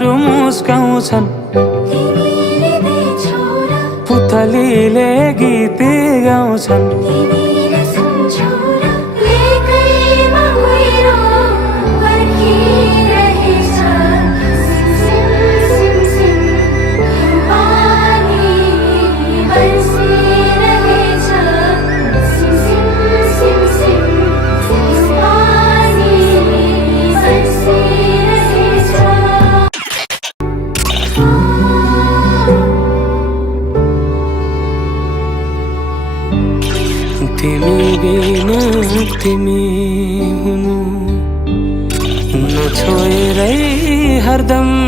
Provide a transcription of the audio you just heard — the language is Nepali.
फुलहरू मुस्काउँछन्, पुतलीले गीत गाउँछन्। तिमी बिना तिमी हुनु नछोएरै हरदम।